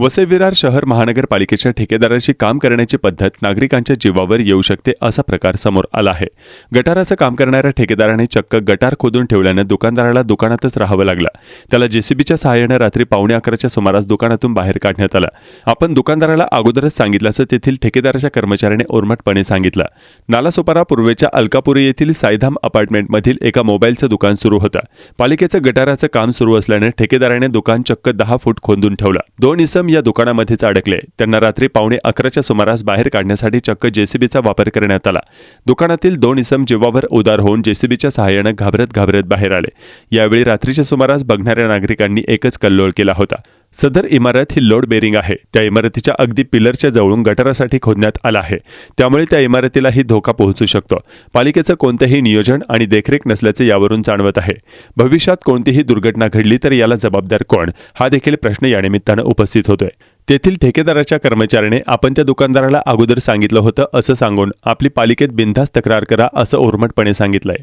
वसई विरार शहर महानगरपालिकेच्या ठेकेदाराशी काम करण्याची पद्धत नागरिकांच्या जीवावर येऊ शकते असा प्रकार समोर आला आहे। गटाराचं काम करणाऱ्या ठेकेदाराने चक्क गटार खोदून ठेवल्यानं दुकानदाराला दुकानातच राहावं लागलं। त्याला जेसीबीच्या सहाय्याने रात्री 11:15च्या सुमारास दुकानातून बाहेर काढण्यात आलं। आपण दुकानदाराला अगोदरच सांगितल्याचं तेथील ठेकेदाराच्या कर्मचाऱ्याने उर्मटपणे सांगितलं। नालासोपारा पूर्वेच्या अलकापुरी येथील साईधाम अपार्टमेंटमधील एका मोबाईलचं दुकान सुरू होतं। पालिकेचं गटाराचं काम सुरू असल्याने ठेकेदाराने दुकान चक्क 10 फूट खोदून ठेवलं। 2 इसम या दुकानामध्येच अडकले। त्यांना रात्री 11:15च्या सुमारास बाहेर काढण्यासाठी चक्क जेसीबीचा वापर करण्यात आला। दुकानातील 2 इसम जीवावर उदार होऊन जेसीबीच्या सहाय्याने घाबरत बाहेर आले। यावेळी रात्रीच्या सुमारास बघणाऱ्या नागरिकांनी एकच कल्लोळ केला होता। सदर इमारत ही लोड बेरिंग आहे। त्या इमारतीच्या अगदी पिलरच्या जवळून गटारासाठी खोदण्यात आला आहे, त्यामुळे त्या इमारतीलाही धोका पोहोचू शकतो। पालिकेचं कोणतेही नियोजन आणि देखरेख नसल्याचे यावरून जाणवत आहे। भविष्यात कोणतीही दुर्घटना घडली तर याला जबाबदार कोण, हा देखील प्रश्न या निमित्तानं उपस्थित होतोय। तेथील ठेकेदाराच्या कर्मचाऱ्याने आपण त्या दुकानदाराला अगोदर सांगितलं होतं असं सांगून आपली पालिकेत बिनधास्त तक्रार करा असं उर्मटपणे सांगितलंय।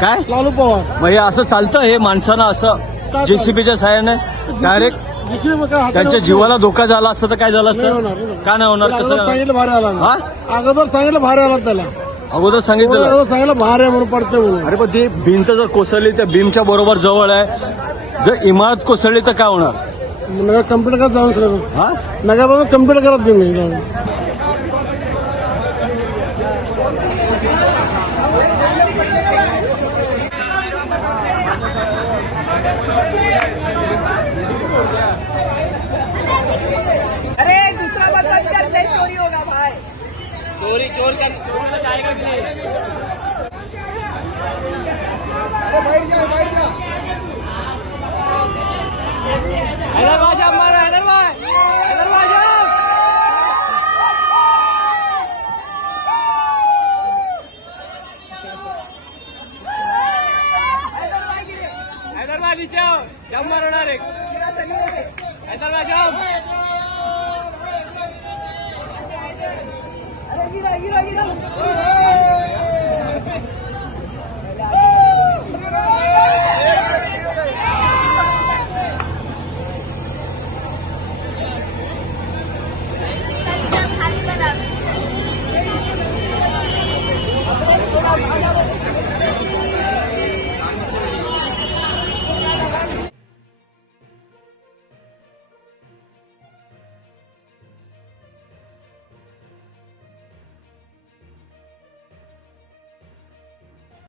काय लालू पवार मग हे असं चालतं? हे माणसानं असं जेसीबीच्या सहाय्याने डायरेक्ट त्यांच्या जीवाला धोका झाला असतं तर काय झालं असतं? का नाही होणार? कसं सांगितलं भारी आला हा? अगोदर सांगितलं भारी आला त्याला, अगोदर सांगितलं सांगितलं भारी आहे म्हणून पडते म्हणून। अरे पण ती भिंत जर कोसळली त्या बीमच्या बरोबर जवळ आहे, जर इमारत कोसळली तर काय होणार? नगर कम्प्लीट करत जाऊन सर हा नगर कम्प्लीट करत तुम्ही जाऊन। अरे दूसरा बंदा चलते चोरी होगा भाई। चोरी चोर का जाएगा कि नहीं? हैदराबाद हमारा हैदराबाद हैदराबाद नीचे आओ, जम मारो रे हैदराबाद जाओ। अरे गिरा गिरा गिरा